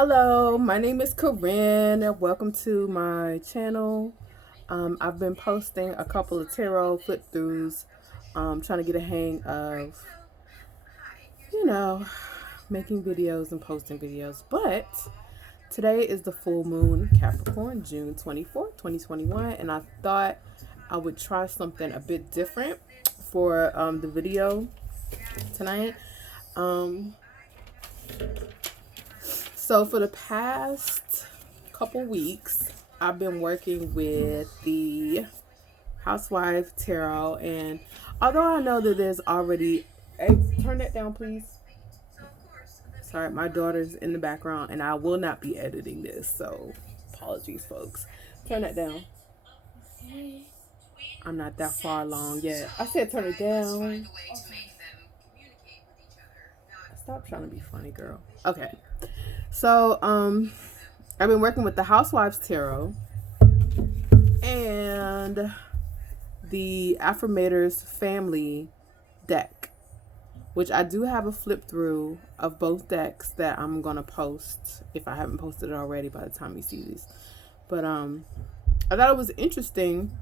Hello, my name is Corinne and welcome to my channel. I've been posting a couple of tarot flip throughs, trying to get a hang of, you know, making videos and posting videos. But today is the full moon Capricorn, June 24th, 2021, and I thought I would try something a bit different for the video tonight. So for the past couple weeks, I've been working with the Housewife Tarot, and although I know that there's already, hey, turn that down, please. Sorry, my daughter's in the background, and I will not be editing this, so apologies, folks. Turn that down. I'm not that far along yet. I said turn it down. Stop trying to be funny, girl. Okay. So, I've been working with the Housewives Tarot and the Affirmators Family deck, which I do have a flip through of both decks that I'm gonna post if I haven't posted it already by the time you see these. But I thought it was interesting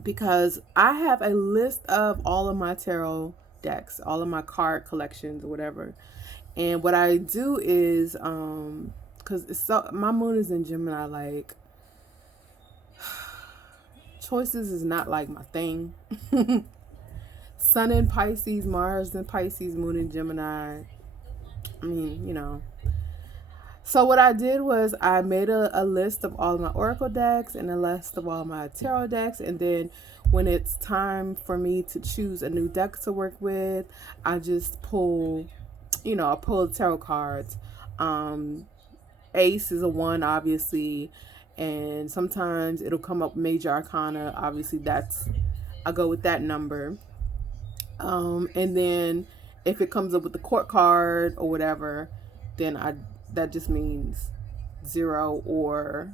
because I have a list of all of my tarot decks, all of my card collections or whatever. And what I do is, because it's so, my moon is in Gemini, like, choices is not like my thing. Sun in Pisces, Mars in Pisces, Moon in Gemini. I mean, you know. So what I did was I made a list of all of my Oracle decks and a list of all my tarot decks. And then when it's time for me to choose a new deck to work with, I just pull, I pull the tarot cards. Ace is a 1, obviously. And sometimes it'll come up Major Arcana. Obviously, I go with that number. And then if it comes up with the Court card or whatever, then that just means 0 or,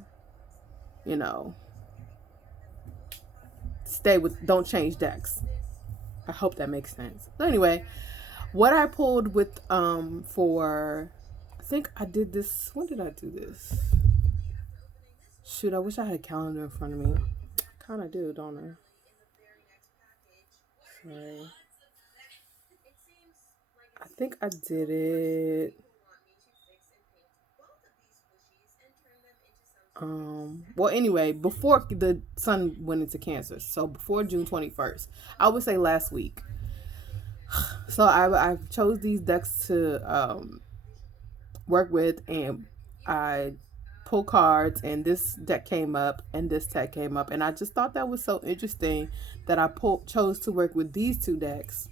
don't change decks. I hope that makes sense. But anyway, what I pulled with, I think I did this, when did I do this? Shoot, I wish I had a calendar in front of me. I kind of do, don't I? Sorry. I think I did it. Well, anyway, before the sun went into Cancer, so before June 21st, I would say last week. So I chose these decks to work with, and I pull cards, and this deck came up, and this deck came up, and I just thought that was so interesting that I chose to work with these two decks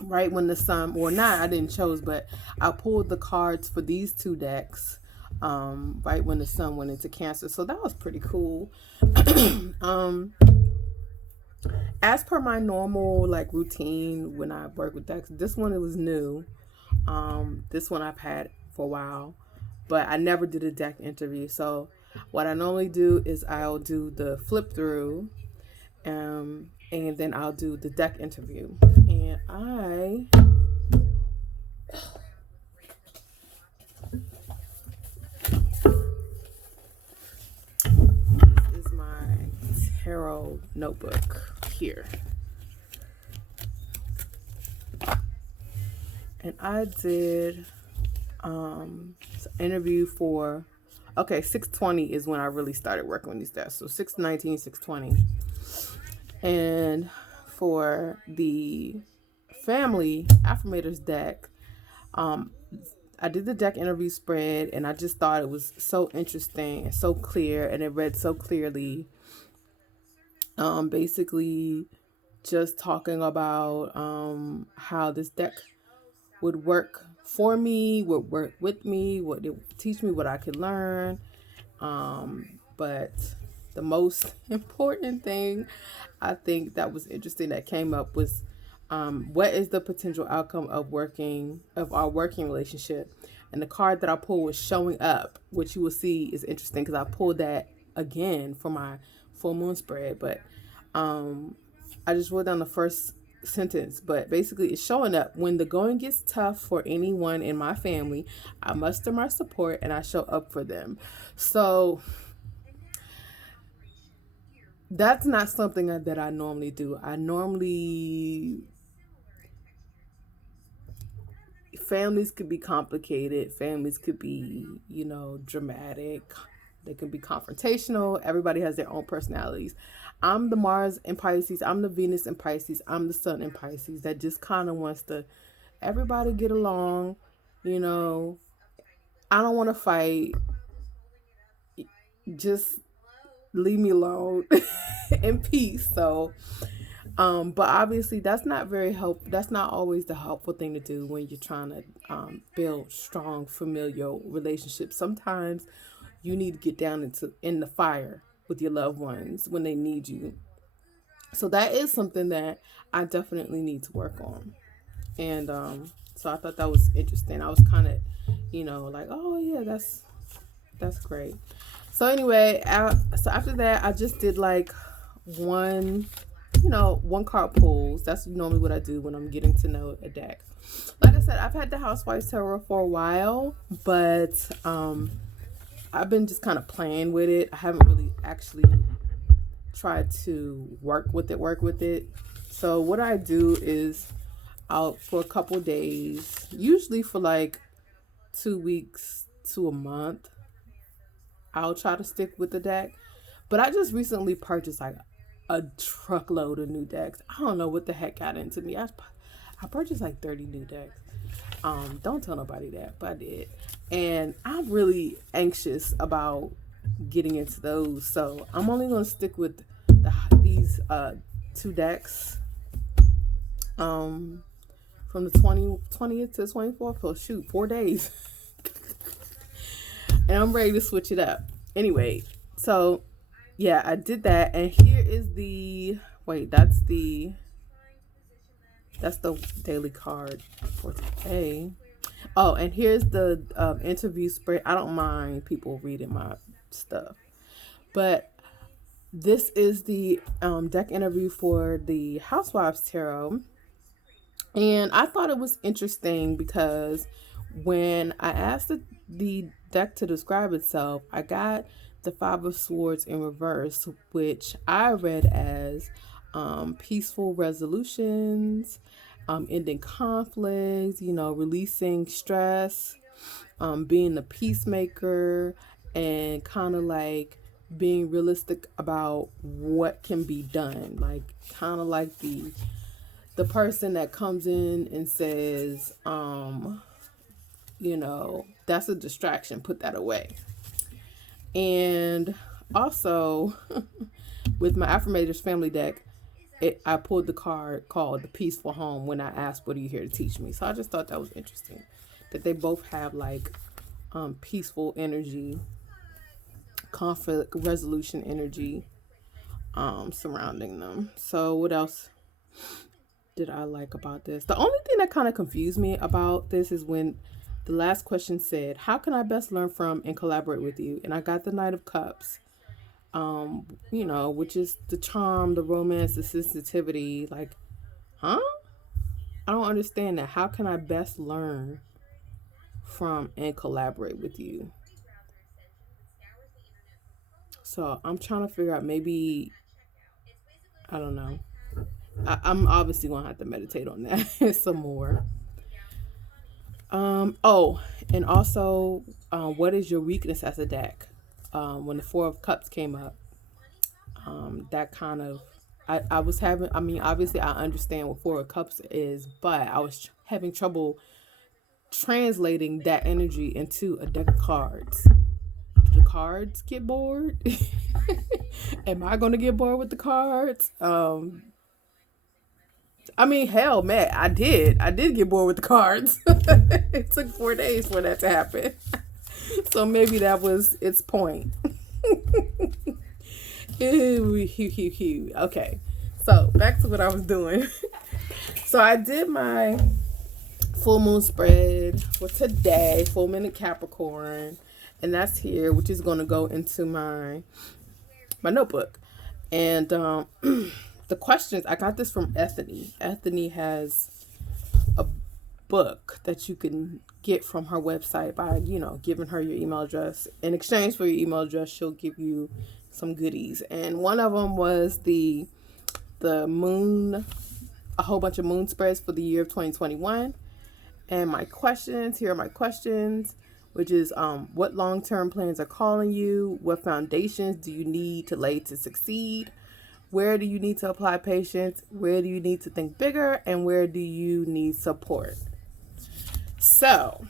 right when the sun, or not, I didn't chose, but I pulled the cards for these two decks right when the sun went into Cancer. So that was pretty cool. As per my normal routine when I work with decks, this one, it was new. This one I've had for a while, but I never did a deck interview. So what I normally do is I'll do the flip through, and then I'll do the deck interview. And this is my tarot notebook here. And I did interview for, 620 is when I really started working with these decks. So 619, 620. And for the family affirmators deck, I did the deck interview spread, and I just thought it was so interesting and so clear, and it read so clearly. Basically just talking about how this deck would work for me, would work with me, what it would teach me, what I could learn. But the most important thing I think that was interesting that came up was what is the potential outcome of our working relationship. And the card that I pulled was showing up, which you will see is interesting because I pulled that again for my full moon spread. But I just wrote down the first sentence, but basically it's showing up. When the going gets tough for anyone in my family, I muster my support and I show up for them. So that's not something that I normally do. I normally, families could be complicated, families could be, dramatic, they can be confrontational. Everybody has their own personalities. I'm the Mars in Pisces, I'm the Venus in Pisces, I'm the Sun in Pisces that just kind of wants to everybody get along. you know I don't want to fight. Just leave me alone in peace. So but obviously that's not always the helpful thing to do when you're trying to build strong familial relationships. Sometimes you need to get down in the fire with your loved ones when they need you. So that is something that I definitely need to work on. And so I thought that was interesting. I was kind of, like, oh yeah, that's great. So anyway, so after that, I just did like one, one card pulls. That's normally what I do when I'm getting to know a deck. Like I said, I've had the Housewives Tarot for a while, but I've been just kind of playing with it. I haven't really actually tried to work with it. So what I do is out for a couple days, usually for like 2 weeks to a month, I'll try to stick with the deck. But I just recently purchased like a truckload of new decks. I don't know what the heck got into me. I purchased like 30 new decks. Don't tell nobody that, but I did. And I'm really anxious about getting into those. So I'm only going to stick with these 2 decks from the 20th to the 24th. So shoot, 4 days. And I'm ready to switch it up. Anyway, so yeah, I did that. And here is that's the daily card for today. Oh, and here's the interview spread. I don't mind people reading my stuff, but this is the deck interview for the Housewives Tarot. And I thought it was interesting because when I asked the deck to describe itself, I got the Five of Swords in reverse, which I read as peaceful resolutions, ending conflicts, releasing stress, being the peacemaker, and kind of like being realistic about what can be done. Like kind of like the person that comes in and says, that's a distraction, put that away. And also with my Affirmators family deck, I pulled the card called the Peaceful Home when I asked, what are you here to teach me? So I just thought that was interesting that they both have like peaceful energy, conflict resolution energy surrounding them. So what else did I like about this? The only thing that kind of confused me about this is when the last question said, how can I best learn from and collaborate with you? And I got the Knight of Cups, which is the charm, the romance, the sensitivity. Like, huh? I don't understand that. How can I best learn from and collaborate with you? So I'm trying to figure out, maybe, I don't know. I'm obviously going to have to meditate on that some more. And also, what is your weakness as a deck? When the Four of Cups came up, that kind of, I was having, obviously I understand what Four of Cups is, but I was having trouble translating that energy into a deck of cards. Do the cards get bored? Am I going to get bored with the cards? Hell, man, I did get bored with the cards. It took 4 days for that to happen. So maybe that was its point. Okay, so back to what I was doing. So I did my full moon spread for today, full moon in Capricorn, and that's here, which is going to go into my notebook. And the questions, I got this from Ethany. Ethany has a book that you can get from her website by, giving her your email address. In exchange for your email address, she'll give you some goodies. And one of them was the moon, a whole bunch of moon spreads for the year of 2021. And my questions, here are my questions, which is what long-term plans are calling you? What foundations do you need to lay to succeed? Where do you need to apply patience? Where do you need to think bigger? And where do you need support? So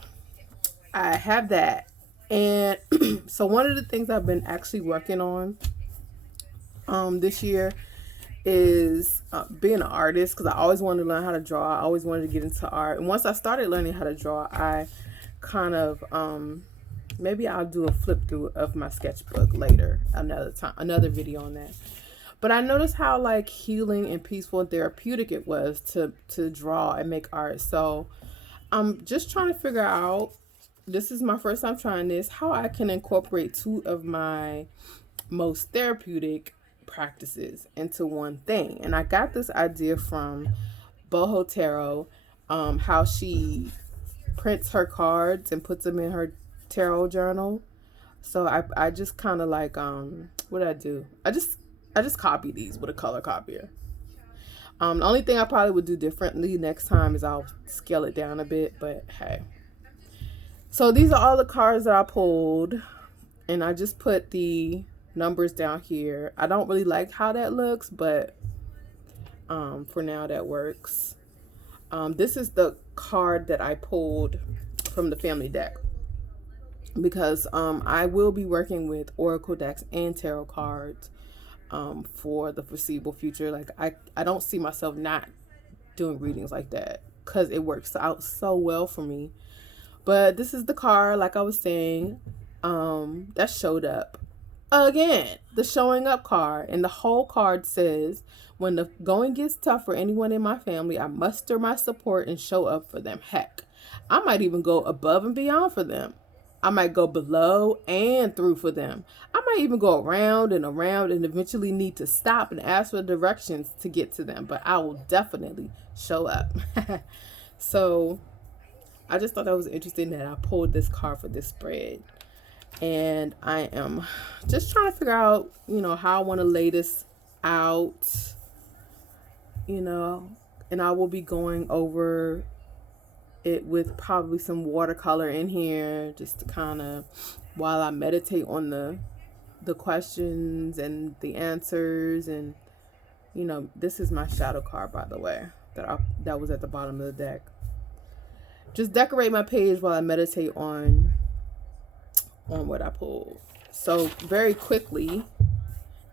I have that. And so one of the things I've been actually working on this year is being an artist, because I always wanted to learn how to draw. I always wanted to get into art. And once I started learning how to draw, I kind of maybe I'll do a flip through of my sketchbook later, another video on that. But I noticed how like healing and peaceful and therapeutic it was to draw and make art. So I'm just trying to figure out, this is my first time trying this, how I can incorporate two of my most therapeutic practices into one thing. And I got this idea from Boho Tarot, how she prints her cards and puts them in her tarot journal. So I just kind of like what did I do? I just copy these with a color copier. The only thing I probably would do differently next time is I'll scale it down a bit, but hey. So these are all the cards that I pulled, and I just put the numbers down here. I don't really like how that looks, but for now that works. This is the card that I pulled from the family deck, because I will be working with oracle decks and tarot cards for the foreseeable future. Like I don't see myself not doing readings like that, because it works out so well for me. But this is the card, like I was saying, that showed up again, the showing up card. And the whole card says, when the going gets tough for anyone in my family, I muster my support and show up for them. Heck, I might even go above and beyond for them. I might go below and through for them. I might even go around and eventually need to stop and ask for directions to get to them. But I will definitely show up. So I just thought that was interesting that I pulled this card for this spread. And I am just trying to figure out, how I want to lay this out, and I will be going over it with probably some watercolor in here, just to kind of, while I meditate on the questions and the answers. And this is my shadow card, by the way, that was at the bottom of the deck. Just decorate my page while I meditate on what I pulled. So very quickly,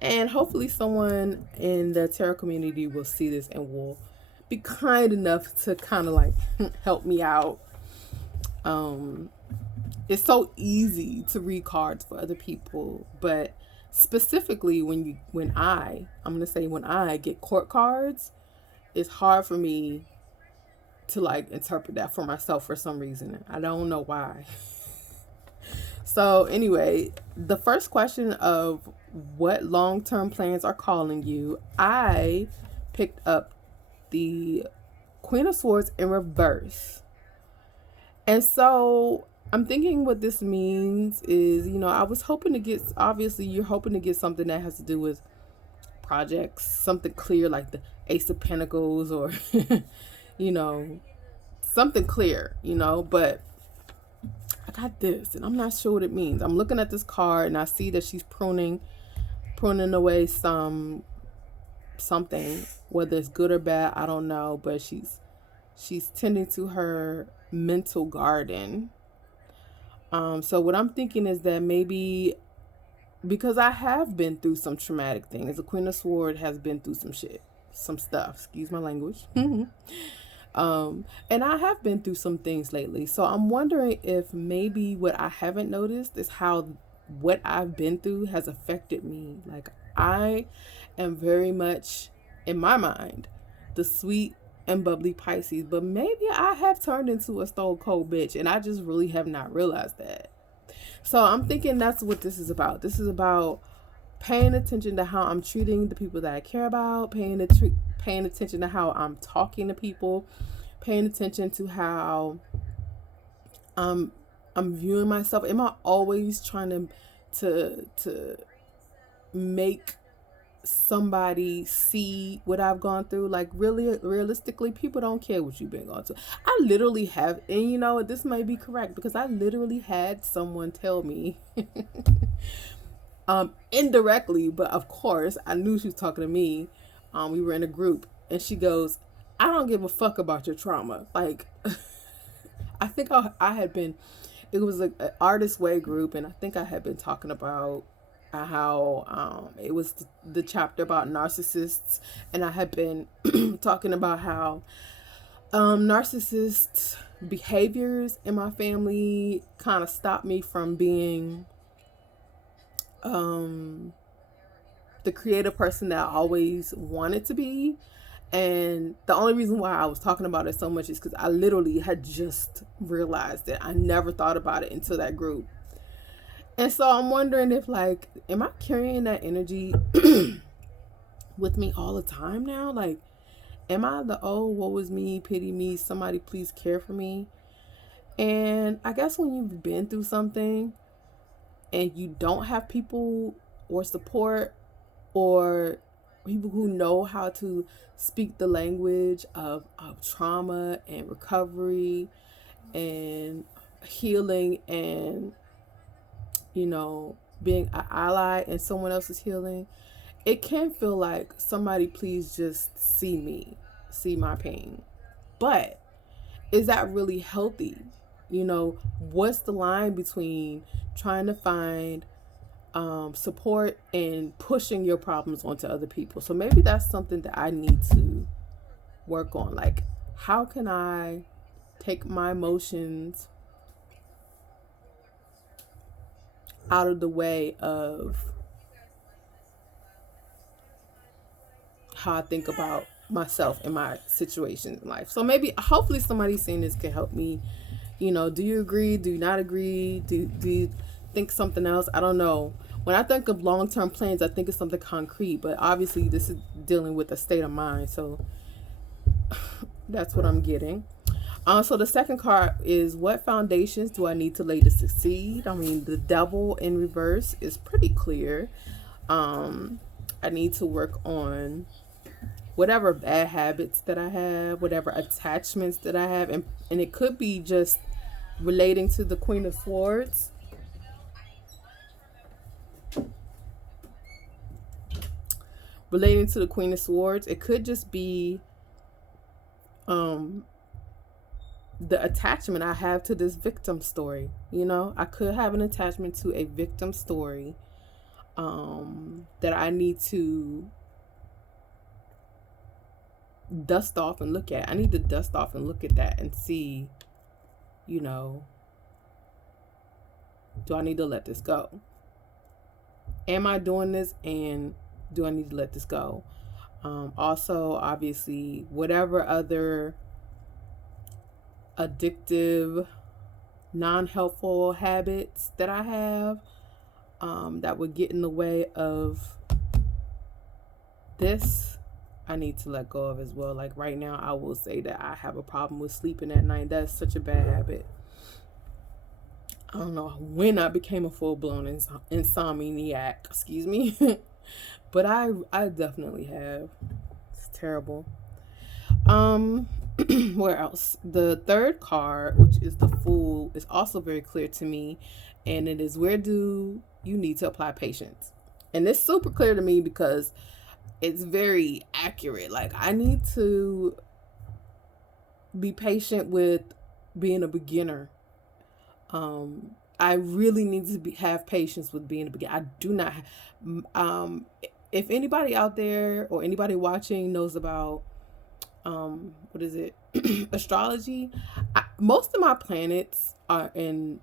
and hopefully someone in the tarot community will see this and will be kind enough to kind of like help me out. It's so easy to read cards for other people, but specifically when I get court cards, it's hard for me to like interpret that for myself for some reason. I don't know why. So anyway, the first question of what long-term plans are calling you, I picked up the Queen of Swords in reverse. And so I'm thinking what this means is, I was hoping to get, obviously you're hoping to get something that has to do with projects, something clear like the Ace of Pentacles or, something clear, but I got this and I'm not sure what it means. I'm looking at this card and I see that she's pruning away something, whether it's good or bad, I don't know, but she's tending to her mental garden. So what I'm thinking is that maybe because I have been through some traumatic things, the Queen of Swords has been through some stuff, excuse my language. And I have been through some things lately. So I'm wondering if maybe what I haven't noticed is how what I've been through has affected me. Like I am very much, in my mind, the sweet and bubbly Pisces, but maybe I have turned into a stone cold bitch and I just really have not realized that. So I'm thinking that's what this is about. This is about paying attention to how I'm treating the people that I care about, paying attention to how I'm talking to people, paying attention to how I'm viewing myself. Am I always trying to make somebody see what I've gone through? Like, really, realistically, people don't care what you've been going through. I literally have, and you know, this may be correct because I literally had someone tell me indirectly, but of course I knew she was talking to me. We were in a group and she goes, I don't give a fuck about your trauma. Like, I think I had been, it was an artist way group, and I think I had been talking about how it was the chapter about narcissists, and I had been talking about how narcissist behaviors in my family kind of stopped me from being the creative person that I always wanted to be. And the only reason why I was talking about it so much is because I literally had just realized it. I never thought about it until that group. And so I'm wondering if, like, am I carrying that energy with me all the time now? Like, am I the, oh, woe is me, pity me, somebody please care for me? And I guess when you've been through something and you don't have people or support or people who know how to speak the language of trauma and recovery and healing and, you know, being an ally in someone else's healing, it can feel like somebody please just see me, see my pain. But is that really healthy? You know, what's the line between trying to find support and pushing your problems onto other people? So maybe that's something that I need to work on. Like, how can I take my emotions out of the way of how I think about myself and my situation in life? So maybe, hopefully somebody seeing this can help me. You know, do you agree? Do you not agree? Do you think something else? I don't know. When I think of long-term plans, I think of something concrete, but obviously this is dealing with a state of mind. So that's what I'm getting. So the second card is, what foundations do I need to lay to succeed? I mean, the devil in reverse is pretty clear. I need to work on whatever bad habits that I have, whatever attachments that I have. And it could be just relating to the Queen of Swords. Relating to the Queen of Swords, it could just be the attachment I have to this victim story. You know, I could have an attachment to a victim story that I need to dust off and look at. I need to dust off and look at that and see, you know, do I need to let this go? Am I doing this, and do I need to let this go? Also, obviously, whatever other addictive, non-helpful habits that I have that would get in the way of this, I need to let go of as well. Like right now, I will say that I have a problem with sleeping at night. That's such a bad habit. I don't know when I became a full-blown insomniac, excuse me. But I definitely have. It's terrible. Where else? The third card, which is the Fool, is also very clear to me. And it is, where do you need to apply patience? And it's super clear to me because it's very accurate. Like, I need to be patient with being a beginner. I really need to have patience with being a beginner. I do not. If anybody out there or anybody watching knows about what is it, astrology, most of my planets are in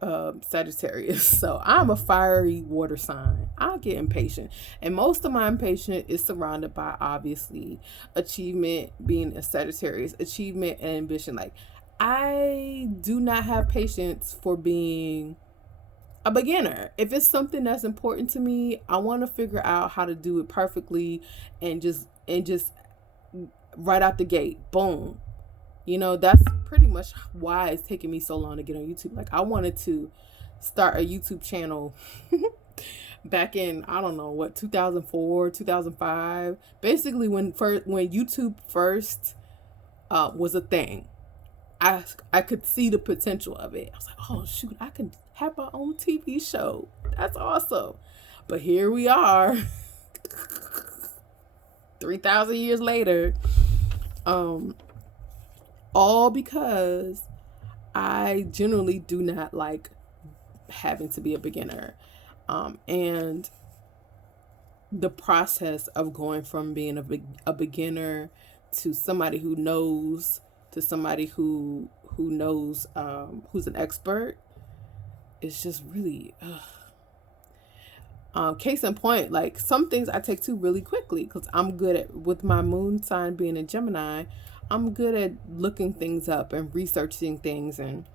Sagittarius, so I'm a fiery water sign. I get impatient, and most of my impatience is surrounded by, obviously, achievement, being a Sagittarius, achievement and ambition. Like, I do not have patience for being a beginner. If it's something that's important to me, I want to figure out how to do it perfectly and just right out the gate, boom. That's pretty much why it's taking me so long to get on YouTube. Like, I wanted to start a YouTube channel back in, I don't know what, 2004, 2005, basically when YouTube first was a thing. I could see the potential of it. I was like, oh shoot, I can have my own TV show. That's awesome. But here we are 3,000 years later, all because I generally do not like having to be a beginner. And the process of going from being a beginner to somebody who knows, to somebody who knows, who's an expert, it's just really case in point, like some things I take to really quickly because I'm good at, with my moon sign being in Gemini, I'm good at looking things up and researching things and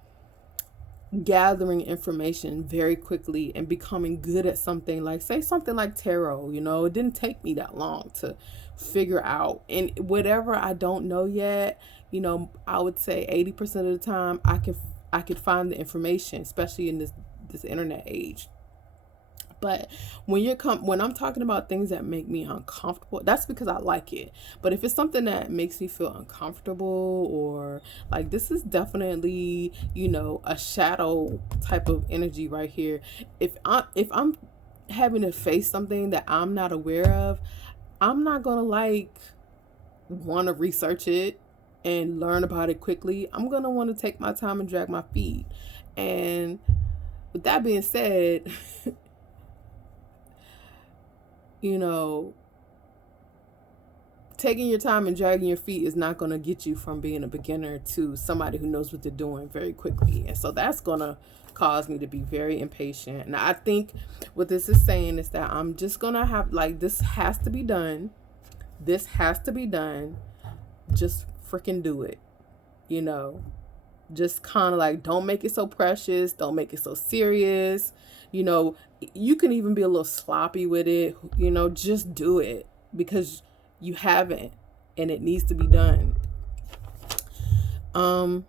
gathering information very quickly and becoming good at something. Like, say something like tarot, it didn't take me that long to figure out. And whatever I don't know yet, I would say 80% of the time I could find the information, especially in this internet age. But when I'm talking about things that make me uncomfortable, that's because I like it. But if it's something that makes me feel uncomfortable, or like, this is definitely, a shadow type of energy right here. If I'm having to face something that I'm not aware of, I'm not gonna want to research it and learn about it quickly. I'm gonna want to take my time and drag my feet. And with that being said, taking your time and dragging your feet is not going to get you from being a beginner to somebody who knows what they're doing very quickly. And so that's going to cause me to be very impatient. And I think what this is saying is that I'm just going to have, this has to be done. This has to be done. Just freaking do it. Just kind of don't make it so precious. Don't make it so serious. You can even be a little sloppy with it. Just do it because you haven't, and it needs to be done. The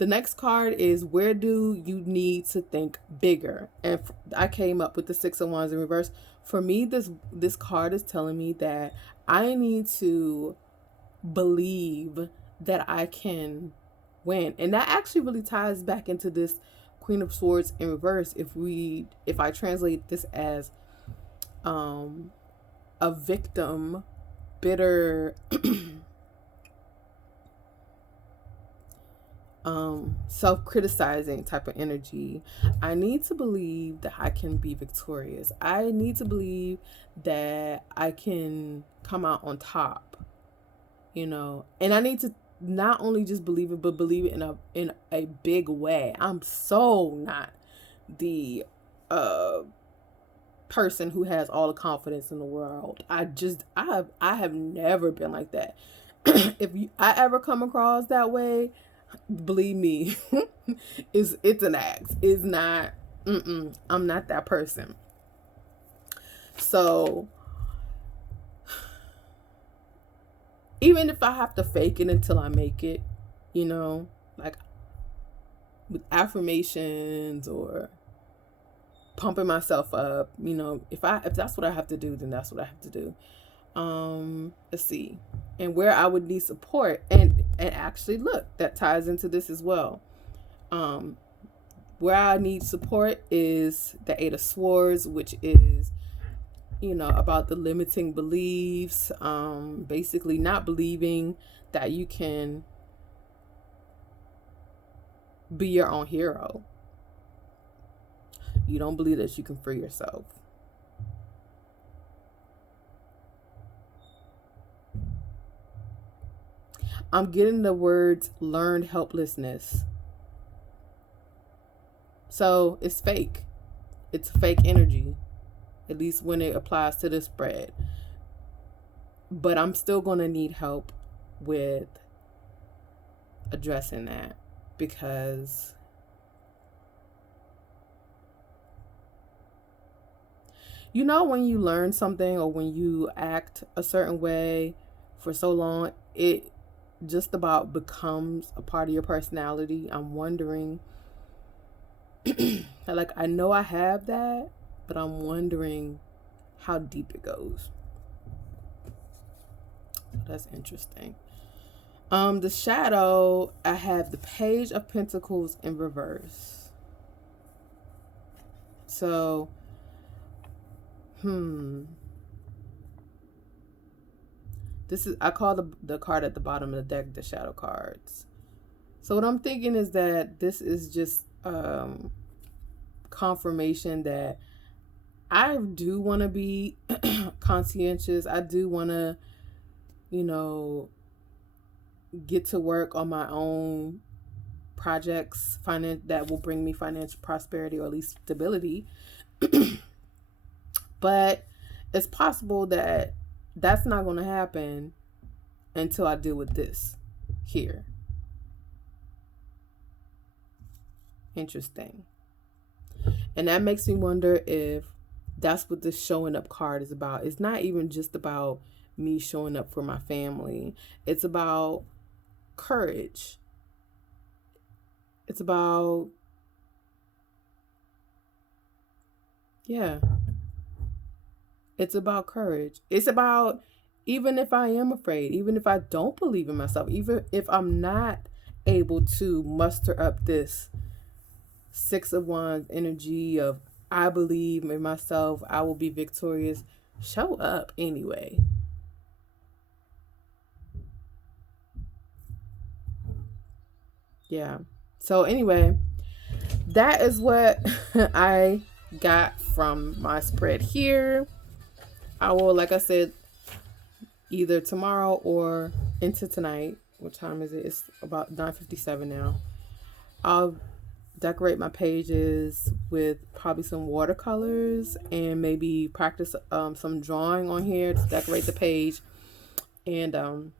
next card is, where do you need to think bigger? And I came up with the 6 of Wands in reverse. For me, this card is telling me that I need to believe that I can win. And that actually really ties back into this Queen of Swords in reverse. If I translate this as a victim, bitter, self-criticizing type of energy, I need to believe that I can be victorious. I need to believe that I can come out on top, and I need to not only just believe it, but believe it in a big way. I'm so not the person who has all the confidence in the world. I have never been like that. If I ever come across that way, believe me, it's an act. It's not. I'm not that person. So even if I have to fake it until I make it, with affirmations or pumping myself up, if that's what I have to do, then that's what I have to do. Let's see. And where I would need support, and actually look, that ties into this as well. Where I need support is the 8 of Swords, which is, about the limiting beliefs, basically not believing that you can be your own hero. You don't believe that you can free yourself. I'm getting the words learned helplessness. So it's fake. It's fake energy, at least when it applies to this spread. But I'm still going to need help with addressing that, because You know, when you learn something or when you act a certain way for so long, it just about becomes a part of your personality. I'm wondering, like, I know I have that, but I'm wondering how deep it goes. That's interesting. The shadow, I have the Page of Pentacles in reverse. So, this is, I call the card at the bottom of the deck the shadow cards. So what I'm thinking is that this is just confirmation that I do want to be conscientious. I do want to, you know, get to work on my own projects that will bring me financial prosperity or at least stability. But it's possible that that's not going to happen until I deal with this here. Interesting. And that makes me wonder if that's what this showing up card is about. It's not even just about me showing up for my family. It's about courage. It's about, yeah. It's about courage. It's about, even if I am afraid, even if I don't believe in myself, even if I'm not able to muster up this Six of Wands energy of I believe in myself, I will be victorious, show up anyway. Yeah. So anyway, that is what I got from my spread here. I will, like I said, either tomorrow or into tonight. What time is it? It's about 9:57 now. I'll decorate my pages with probably some watercolors and maybe practice some drawing on here to decorate the page, and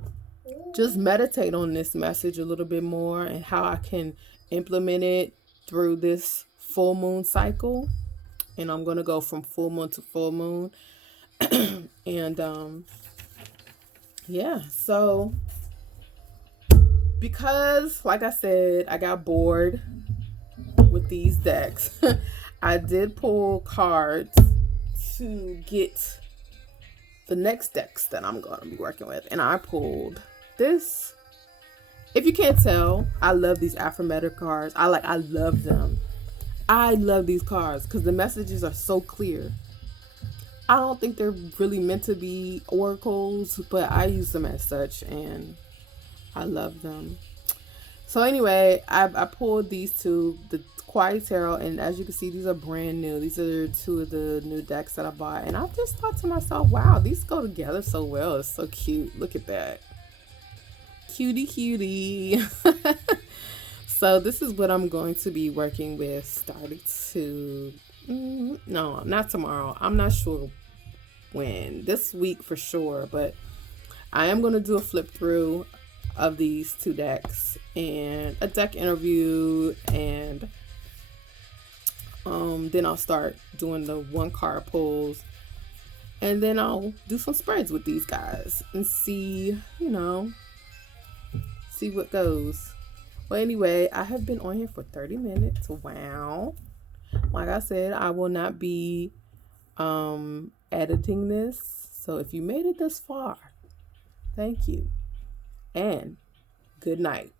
just meditate on this message a little bit more and how I can implement it through this full moon cycle. And I'm going to go from full moon to full moon. And yeah, so because like I said, I got bored with these decks, I did pull cards to get the next decks that I'm going to be working with, and I pulled this. If you can't tell, I love these affirmative cards. I love them. I love these cards because the messages are so clear. I don't think they're really meant to be oracles, but I use them as such, and I love them. So anyway, I pulled these two, the Quiet Tarot, and as you can see, these are brand new. These are two of the new decks that I bought, and I just thought to myself, wow, these go together so well. It's so cute. Look at that. Cutie. So this is what I'm going to be working with starting to, no, not tomorrow. I'm not sure when. This week for sure, but I am going to do a flip through of these two decks and a deck interview, and then I'll start doing the one card pulls, and then I'll do some spreads with these guys and see, see what goes. Well, anyway, I have been on here for 30 minutes. Wow. Like I said, I will not be editing this. So if you made it this far, thank you. And good night.